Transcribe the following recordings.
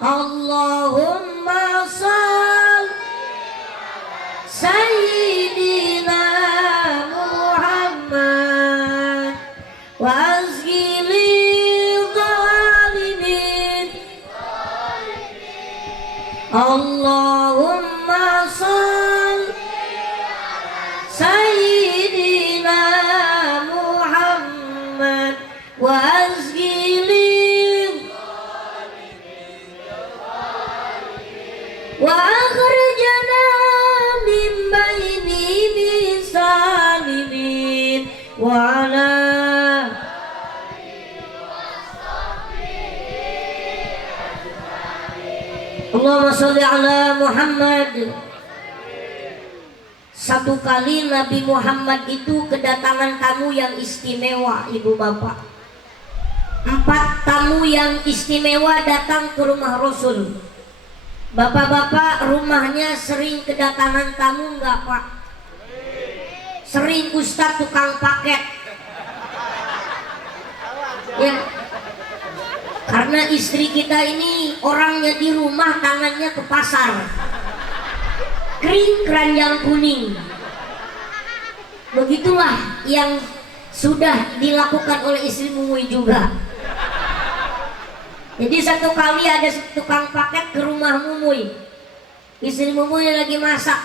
Allahumma shalli Sayyidina Muhammad wa azhilil zalimin. Allahumma shalli Sayyidina Muhammad wa azhilil wa akhrijna min baini salimin wa ala Allahumma sholli ala Muhammad. Satu kali Nabi Muhammad itu kedatangan tamu yang istimewa, ibu bapak. 4 tamu yang istimewa datang ke rumah Rasul. Bapak-bapak, rumahnya sering kedatangan tamu enggak pak? Sering ustadz tukang paket. Ya, karena istri kita ini orangnya di rumah tangannya ke pasar, kering keranjang kuning. Begitulah yang sudah dilakukan oleh istri Mumui juga. Jadi satu kali ada tukang paket ke rumah Mumui. Istri Mumui lagi masak.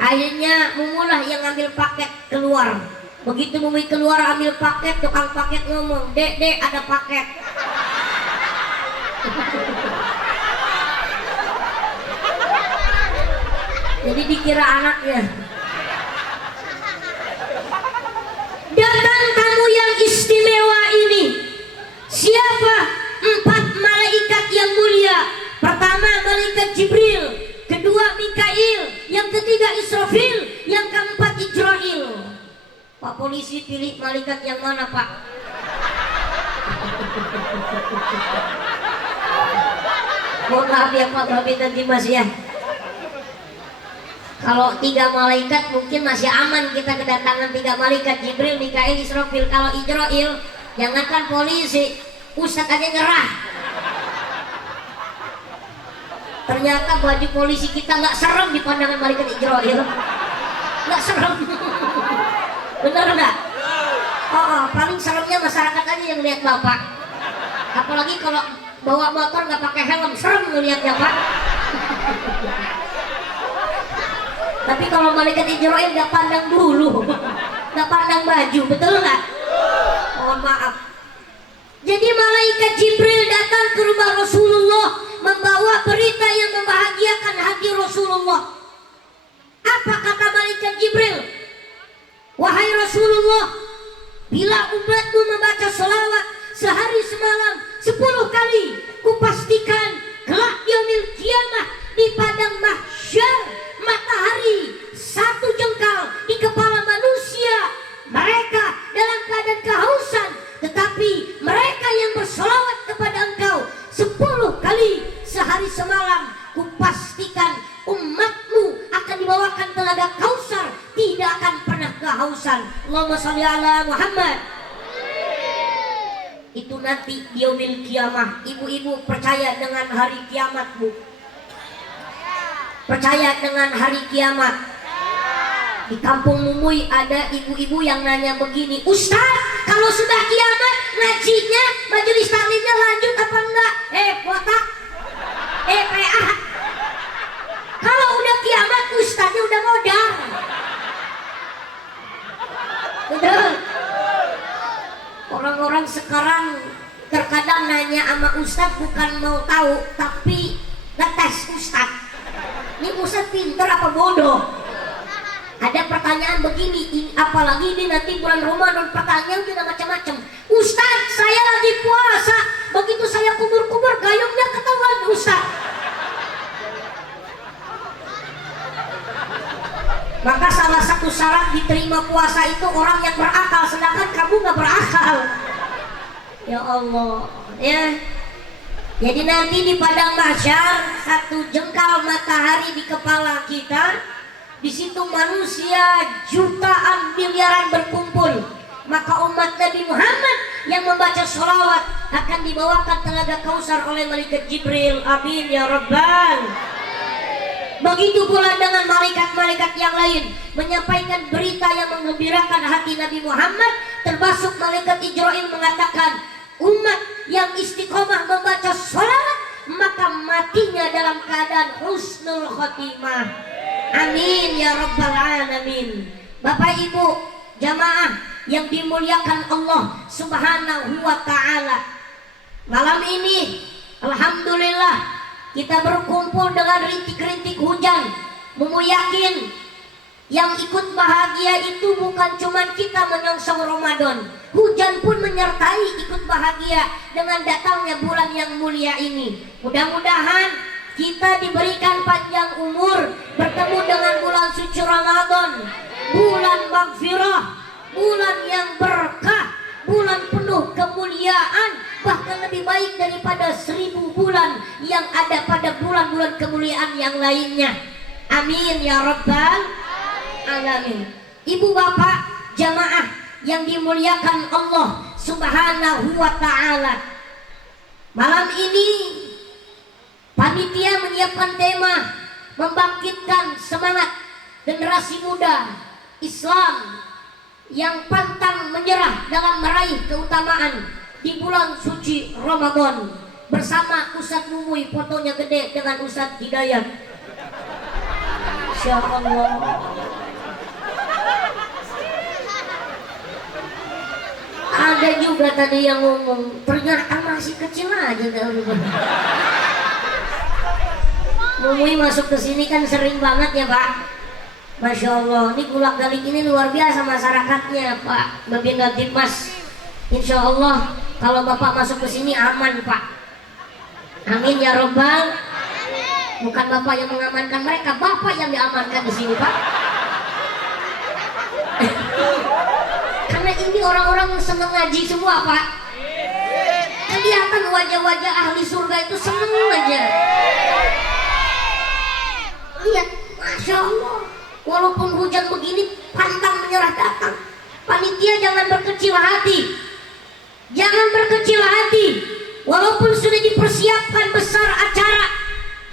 Akhirnya Mumulah yang ambil paket keluar. Begitu Mumui keluar ambil paket, tukang paket ngomong, "Dek, dek, ada paket." Jadi dikira anaknya. Datang tamu yang istimewa ini. Siapa? 4 malaikat yang mulia. Pertama malaikat Jibril, kedua Mikail, yang ketiga Israfil, yang keempat Ijrail. Pak polisi pilih malaikat yang mana pak? Mohon maaf ya Pak Babin dan Dimas ya. Kalau 3 malaikat mungkin masih aman, kita kedatangan 3 malaikat Jibril, Mikail, Israfil. Kalau Ijrail, jangankan polisi, ustadz aja nyerah. Ternyata baju polisi kita nggak serem di pandangan malaikat Ijrail. Nggak serem. Bener nggak? Oh, paling seremnya masyarakat aja yang lihat bapak. Apalagi kalau bawa motor nggak pakai helm, serem ngelihatnya pak. Tapi kalau malaikat Ijrail nggak pandang dulu, nggak pandang baju, betul nggak? Mohon maaf. Jadi malaikat Jibril datang ke rumah Rasulullah membawa berita yang membahagiakan hati Rasulullah. Apa kata malaikat Jibril? Wahai Rasulullah, bila umatmu membaca selawat sehari semalam 10 kali, kupastikan kelak yaumil kiamah di padang mahsyar matahari 1 jengkal di kepala manusia, mereka dalam keadaan kehausan, tetapi mereka yang berselawat kepada engkau 10 kali sehari semalam, kupastikan umatmu akan dibawakan telaga Kausar, tidak akan pernah kehausan. Allahumma sholli ala Muhammad. Itu nanti yaumil kiamah. Ibu-ibu percaya dengan hari kiamat bu? Percaya dengan hari kiamat? Di kampung Mumui ada ibu-ibu yang nanya begini, Ustaz, kalau sudah kiamat ngajinya, majelis taklimnya lanjut apa enggak? Botak, PA. Kalau udah kiamat ustaznya udah modal. Betul. Orang-orang sekarang terkadang nanya sama ustaz bukan mau tahu, tapi ngetes ustaz. Ini ustaz pinter apa bodoh? Ada pertanyaan begini, apalagi ini nanti bulan Ramadan, pertanyaan juga macam-macam. Ustaz, saya lagi puasa, begitu saya kubur-kubur gayungnya ketahuan ustaz. Maka salah satu syarat diterima puasa itu orang yang berakal, sedangkan kamu nggak berakal. Ya Allah, ya. Jadi nanti di padang mahsyar 1 jengkal matahari di kepala kita, di situ manusia jutaan miliaran berkumpul. maka umat Nabi Muhammad yang membaca sholawat akan dibawakan telaga Kausar oleh malaikat Jibril. Amin ya Rabbal. Begitu pula dengan malaikat-malaikat yang lain menyampaikan berita yang menggembirakan hati Nabi Muhammad, termasuk malaikat Israil mengatakan umat yang istiqomah membaca sholawat maka matinya dalam keadaan husnul khotimah. Amin ya Rabbal alamin. Bapak Ibu jamaah yang dimuliakan Allah Subhanahu wa ta'ala, malam ini alhamdulillah kita berkumpul dengan rintik-rintik hujan. Mumu yakin yang ikut bahagia itu bukan cuma kita menyongsong Ramadan. Hujan pun menyertai ikut bahagia dengan datangnya bulan yang mulia ini. Mudah-mudahan kita diberikan panjang umur bertemu dengan bulan suci Ramadan, bulan maghfirah, bulan yang berkah, bulan penuh kemuliaan, bahkan lebih baik daripada 1000 bulan yang ada pada bulan-bulan kemuliaan yang lainnya. Amin ya Rabbal alamin. Ibu bapak jamaah yang dimuliakan Allah Subhanahu wa ta'ala, malam ini panitia menyiapkan tema membangkitkan semangat generasi muda Islam yang pantang menyerah dalam meraih keutamaan di bulan suci Ramadan, bersama Ustadz Mumuy, fotonya gede dengan Ustadz Hidayat. Insya Allah. Ada juga tadi yang ngomong, ternyata masih kecil aja. Mumuy masuk ke sini kan sering banget ya Pak. Masya Allah, ini Bulak Galik ini luar biasa masyarakatnya Pak Babinda Dimas. Insya Allah kalau Bapak masuk ke sini aman Pak. Amin ya Rabbal. Bukan Bapak yang mengamankan mereka, Bapak yang diamankan di sini Pak. Karena ini orang-orang yang senang ngaji semua Pak. Kelihatan wajah-wajah ahli surga itu seneng aja. Lihat, Masya Allah. Walaupun hujan begini pantang menyerah datang. Panitia jangan berkecil hati. Jangan berkecil hati. Walaupun sudah dipersiapkan besar acara,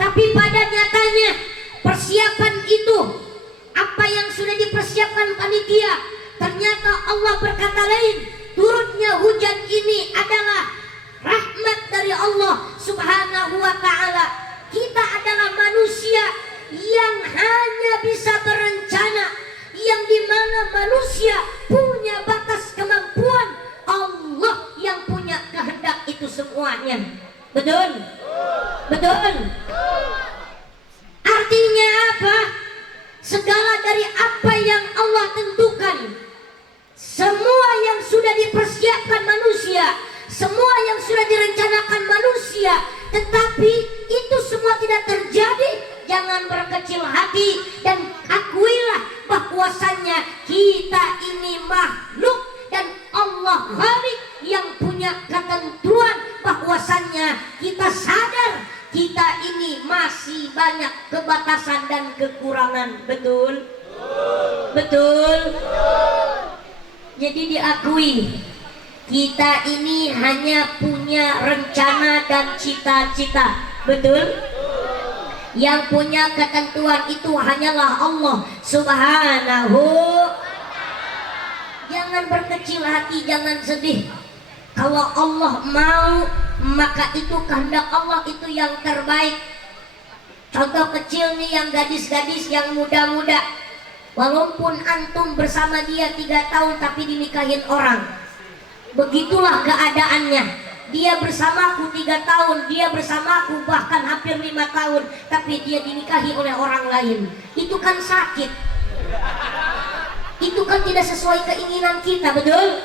tapi pada nyatanya persiapan itu, apa yang sudah dipersiapkan panitia, ternyata Allah berkata lain. Turunnya hujan ini adalah rahmat dari Allah Subhanahu wa ta'ala. Kita adalah manusia yang hanya bisa berencana, yang dimana manusia punya batas kemampuan, Allah yang punya kehendak itu semuanya. Betul? Betul? Artinya apa? Segala dari apa yang Allah tentukan, semua yang sudah dipersiapkan manusia, semua yang sudah direncanakan manusia, tetapi itu semua tidak terjadi. Jangan berkecil hati dan akuilah bahwasannya kita ini makhluk dan Allah Khalik yang punya ketentuan, bahwasannya kita sadar kita ini masih banyak kebatasan dan kekurangan. Betul? Betul? Jadi diakui kita ini hanya punya rencana dan cita-cita. Betul? Yang punya ketentuan itu hanyalah Allah Subhanahu. Jangan berkecil hati, jangan sedih. Kalau Allah mau, maka itu kehendak Allah, itu yang terbaik. Contoh kecil nih, yang gadis-gadis yang muda-muda, walaupun antum bersama dia 3 tahun tapi dinikahin orang, begitulah keadaannya. Dia bersamaku 3 tahun, dia bersamaku bahkan hampir 5 tahun, tapi dia dinikahi oleh orang lain. Itu kan sakit. Itu kan tidak sesuai keinginan kita, betul?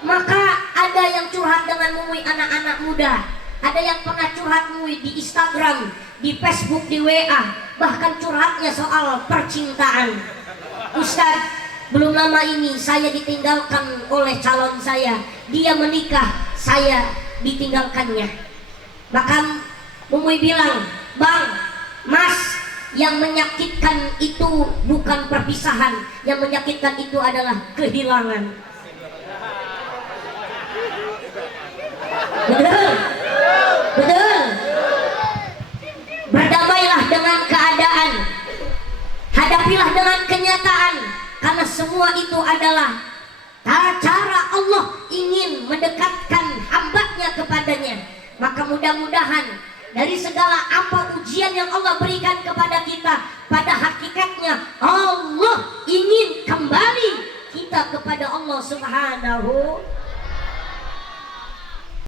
Maka ada yang curhat dengan Mumuy, anak-anak muda. Ada yang pernah curhat Mumuy di Instagram, di Facebook, di WA, bahkan curhatnya soal percintaan. Ustaz, belum lama ini saya ditinggalkan oleh calon saya. Dia menikah, saya ditinggalkannya. Bahkan Mumuy bilang, Bang, Mas, yang menyakitkan itu bukan perpisahan, yang menyakitkan itu adalah kehilangan. Betul, betul. Berdamailah dengan keadaan, hadapilah dengan kenyataan, karena semua itu adalah cara Allah ingin mendekatkan hambanya kepadanya. Maka mudah-mudahan dari segala apa ujian yang Allah berikan kepada kita, pada hakikatnya Allah ingin kembali kita kepada Allah Subhanahu